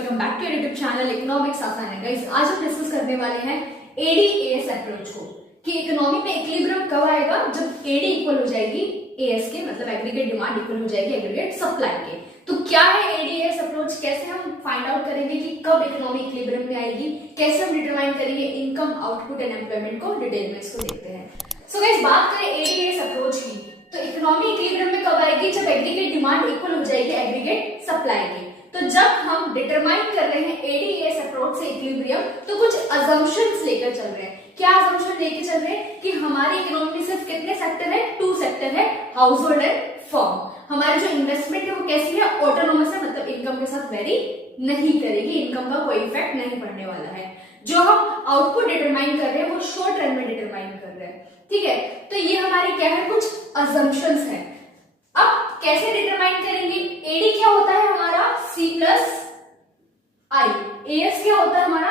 Welcome back to YouTube channel economics आसान है। Guys, आज हम डिस्कस करने वाले हैं एडीएएस अप्रोच को कि इकोनॉमी में इक्विलिब्रियम कब आएगा, जब एडी इक्वल हो जाएगी एएस के, मतलब एग्रीगेट डिमांड इक्वल हो जाएगी एग्रीगेट सप्लाई के। तो क्या है एडीएएस अप्रोच, कैसे हम फाइंड आउट करेंगे कि कब इकोनॉमी इक्विलिब्रियम में आएगी, कैसे हम डिटरमाइन करेंगे इनकम, आउटपुट एंड एम्प्लॉयमेंट को, डिटेल में इसको देखते हैं। सो गाइस, बात करें एडीएएस अप्रोच की, तो इकोनॉमी इक्विलिब्रियम में कब आएगी, जब एग्रीगेट डिमांड इक्वल हो जाएगी एग्रीगेट सप्लाई के। तो जब हम डिटरमाइन कर रहे हैं एडीएएस अप्रोच से इक्विलिब्रियम, तो कुछ अजम्पशंस लेकर चल रहे हैं। क्या अजम्पशन लेके चल रहे हैं कि हमारी इकोनॉमी में सिर्फ कितने सेक्टर है, 2 सेक्टर है, हाउस होल्ड एंड फर्म। हमारी जो इन्वेस्टमेंट है वो कैसी है, ऑटोनोमस है, मतलब इनकम के साथ वेरी नहीं करेगी, इनकम का कोई इफेक्ट नहीं पड़ने वाला है। जो हम आउटपुट डिटरमाइन कर रहे हैं वो शॉर्ट रन में डिटरमाइन कर रहे हैं, ठीक है। तो ये हमारी क्या है, कुछ अजम्पशंस है। अब कैसे डिटरमाइन करेंगे, एडी क्या होता है हमारा C प्लस आई, एएस क्या होता है हमारा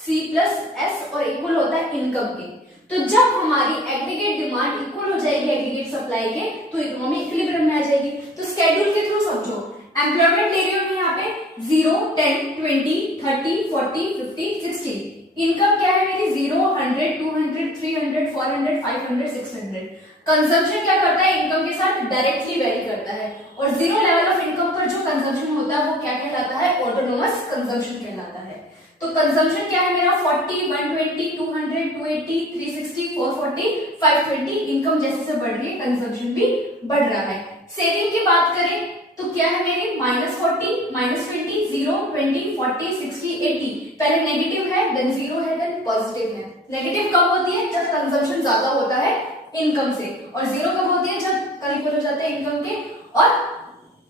C प्लस एस और इक्वल होता है इनकम के। तो जब हमारी एग्रीगेट डिमांड इक्वल हो जाएगी एग्रीगेट सप्लाई के, तो इकोनॉमी इक्विलिब्रियम में आ जाएगी। तो स्केड्यूल के थ्रू समझो, एम्प्लॉयमेंट ले रही हूं यहाँ पे 0, 10, 20, 30, 40, 50, 60। इनकम क्या है मेरी 0, 100, 200, 300, 400, 500, 600। कंजम्पशन क्या करता है, इनकम के साथ डायरेक्टली वेरी करता है, और जीरो लेवल ऑफ इनकम पर जो कंजम्पशन होता है वो क्या कहलाता है, ऑटोनोमस कंजम्पशन कहलाता है। तो कंजम्पशन क्या है मेरा 40, 120, 200, 280, 360, 440, 520। इनकम जैसे से बढ़ रही है कंजम्पशन भी बढ़ रहा है। सेविंग की बात करें तो क्या है मेरे -40, -20, 0, 20, 40, 60, 80। पहले नेगेटिव है, देन जीरो है, देन पॉजिटिव है। नेगेटिव कब होती है, जब कंजम्पशन ज्यादा होता है इनकम से, और जीरो कब होती है, जब इक्वल हो जाता है इनकम के, और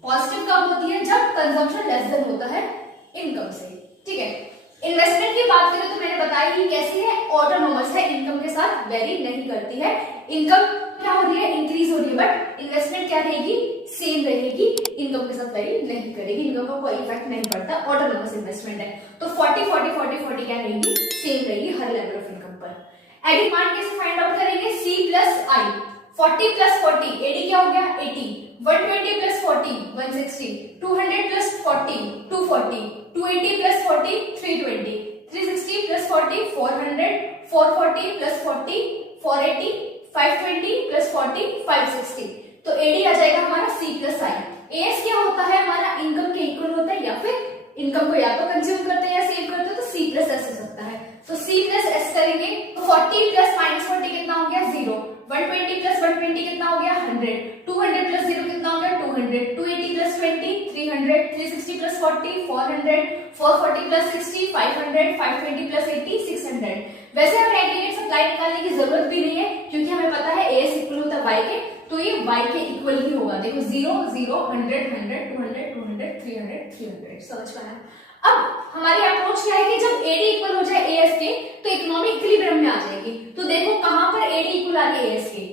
पॉजिटिव कब होती है, जब कंजम्पशन लेस देन होता है इनकम से, ठीक है। इन्वेस्टमेंट की बात करें तो मैंने बताया कि कैसी है, ऑटोनोमस है, इनकम के साथ वेरी नहीं करती है। इनकम क्या हो रही है, इंक्रीज हो रही है, बट इन्वेस्टमेंट क्या रहेगी, सेम रहेगी, इनकम के साथ वेरी नहीं करेगी, इनकम का कोई इफेक्ट नहीं पड़ता, ऑटोनोमस इन्वेस्टमेंट है। तो 40, 40, 40, 40 क्या रहेगी, सेम रहेगी हर लेवल ऑफ इनकम पर। एडी डिमांड कैसे फाइंड आउट करेंगे, C प्लस आई, 40 प्लस 40, एडी क्या हो गया 80, 120 plus 40, 160, 200 plus 40, 240, 280 plus 40, 320, 360 plus 40, 400, 440 plus 40, 480, 520 plus 40, 560। तो एडी आ जाएगा हमारा C प्लस आई। एएस क्या होता है हमारा, इनकम के इक्वल होता है, या फिर इनकम को या तो कंज्यूम करते हैं या सेव करते हैं, तो C प्लस एस हो सकता है। तो C प्लस एस करेंगे तो 40 प्लस -40 कितना हो गया 0, 120 प्लस 120 कितना हो गया 100, 200 प्लस 0 कितना हो गया 200, 280 प्लस 20 300, 360 प्लस 40 400, 440 प्लस 60 500, 520 प्लस 80 600। वैसे हमें एग्रीगेट सप्लाई निकालने की जरूरत भी नहीं है, क्योंकि हमें पता है एएस इक्वल होता है वाई के, तो ये वाई के इक्वल ही होगा। देखो 0, 0, 100, 100, 200, 200, 300, 300। समझ पाया। अब हमारी अप्रोच क्या है कि जब एडी इक्वल हो जाए एएस के, तो इकोनॉमी इक्विलिब्रियम में आ जाएगी। तो देखो कहां पर एडी इक्वल आ रही है एएस के,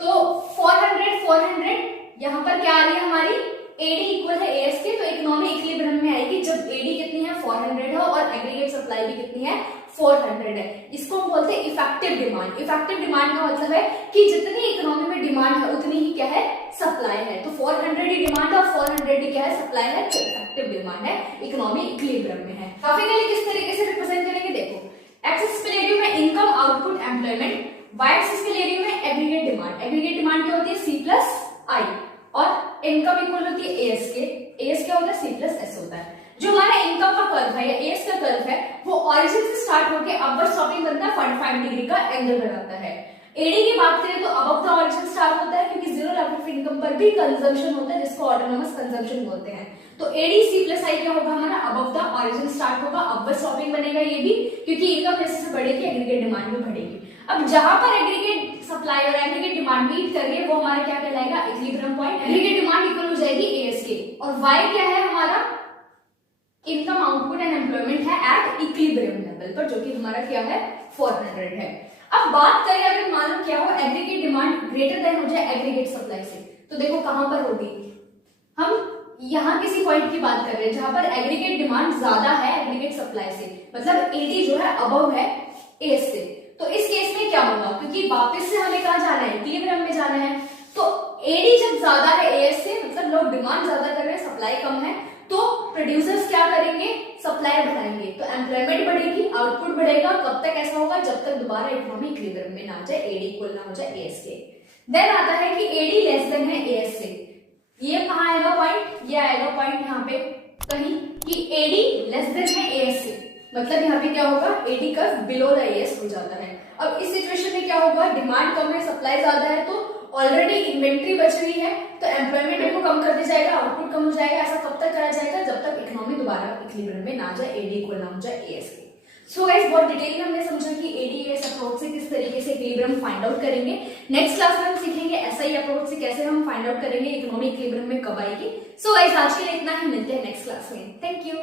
तो 400, 400, यहां पर क्या आ रही है हमारी, एडी इक्वल है एएस के, तो इकोनॉमी इक्विलिब्रियम में आएगी जब एडी कितनी है 400 है, और एग्रीगेट सप्लाई भी कितनी है 400 है। इसको हम बोलते हैं इफेक्टिव डिमांड। इफेक्टिव डिमांड का मतलब है कि जितनी इकोनॉमी में डिमांड है उतनी ही क्या है, सप्लाई है। तो 400 ही डिमांड और 400 ही क्या है, सप्लाई है, तो इफेक्टिव डिमांड है, इकोनॉमी इक्विलिब्रियम में है। ग्राफिकली किस तरीके से रिप्रेजेंट करेंगे, देखो एक्सिस पे ले रही हूं मैं income, output, employment, Y axis पे ले रही हूं मैं एग्रीगेट डिमांड। एग्रीगेट डिमांड क्या होती है C प्लस आई, और इनकम इक्वल होती है एएस के। एएस क्या होता है, C प्लस एस होता है। जो हमारा इनकम का कर्व है या एएस का कर्व है, वो ओरिजिन से स्टार्ट होकर अपवर्ड स्लोपिंग बनता है, 45 डिग्री का एंगल बनाता है। एडी की बात करें तो अबव द ओरिजिन स्टार्ट होता है, क्योंकि जीरो लेवल ऑफ इनकम पर भी कंजम्पशन होता है, जिसको ऑटोनोमस कंजम्पशन बोलते हैं। तो एडी C प्लस आई क्या होगा हमारा, अबव द ओरिजिन स्टार्ट होगा, अपवर्ड स्लोपिंग बनेगा ये भी, क्योंकि इनकम जैसे से बढ़ेगी एग्रीगेट डिमांड भी बढ़ेगी। अब जहां पर एग्रीगेट सप्लाई और एग्रीगेट डिमांड मीट कर रही है, वो हमारा क्या कहलाएगा, equilibrium point. Aggregate demand equal हो जाएगी एएस के, और वाई क्या है हमारा, इनकम, आउटपुट एंड एम्प्लॉयमेंट है एट इक्विलिब्रियम लेवल पर, जो कि हमारा क्या है 400 है। अब बात करें अगर मान लो क्या हो, एग्रीगेट डिमांड ग्रेटर देन हो जाए एग्रीगेट सप्लाई से, तो देखो कहां पर होगी, हम यहां किसी पॉइंट की बात कर रहे हैं जहां पर एग्रीगेट डिमांड ज्यादा है एग्रीगेट सप्लाई से, मतलब एडी जो है अबव है एएस से। तो इस केस में क्या होगा, क्योंकि वापस से हमें कहां जाना है, इक्विलिब्रियम में जाना है, तो एडी जब ज्यादा है एएस से, मतलब लोग डिमांड ज्यादा कर रहे हैं, सप्लाई कम है, तो प्रोड्यूसर्स क्या करेंगे, सप्लाई बढ़ाएंगे, तो एम्प्लॉयमेंट बढ़ेगी, आउटपुट बढ़ेगा। कब तक ऐसा होगा, जब तक दोबारा इकोनॉमी इक्विलिब्रियम में ना आ जाए, एडी इक्वल ना हो जाए एएस के। देन आता है कि एडी लेस देन है एएस से। ये कहां आएगा पॉइंट, ये आएगा पॉइंट यहाँ पे कहीं कि एडी लेस देन है एएस से, मतलब यहाँ पे क्या होगा, AD curve below the AS हो जाता है। अब इस सिचुएशन में क्या होगा, डिमांड कम है, सप्लाई ज्यादा है, तो ऑलरेडी इन्वेंट्री बच रही है, तो एम्प्लॉयमेंट को कम कर दिया जाएगा, आउटपुट कम हो जाएगा। ऐसा कब तक करा जाएगा, जब तक इकोनॉमी दोबारा इक्विलिब्रियम में ना जाए, एडी इक्वल ना हो जाए एएस के। सो गाइस, बहुत डिटेल में हमने समझा कि एडी एएस अप्रोच से किस तरीके से इक्विलिब्रियम फाइंड आउट करेंगे। नेक्स्ट क्लास में हम सीखेंगे एसआई अप्रोच से कैसे हम फाइंड आउट करेंगे इकोनॉमी इक्विलिब्रियम में कब आएगी। सो गाइस, आज के लिए इतना ही, मिलते हैं नेक्स्ट क्लास में। Thank you.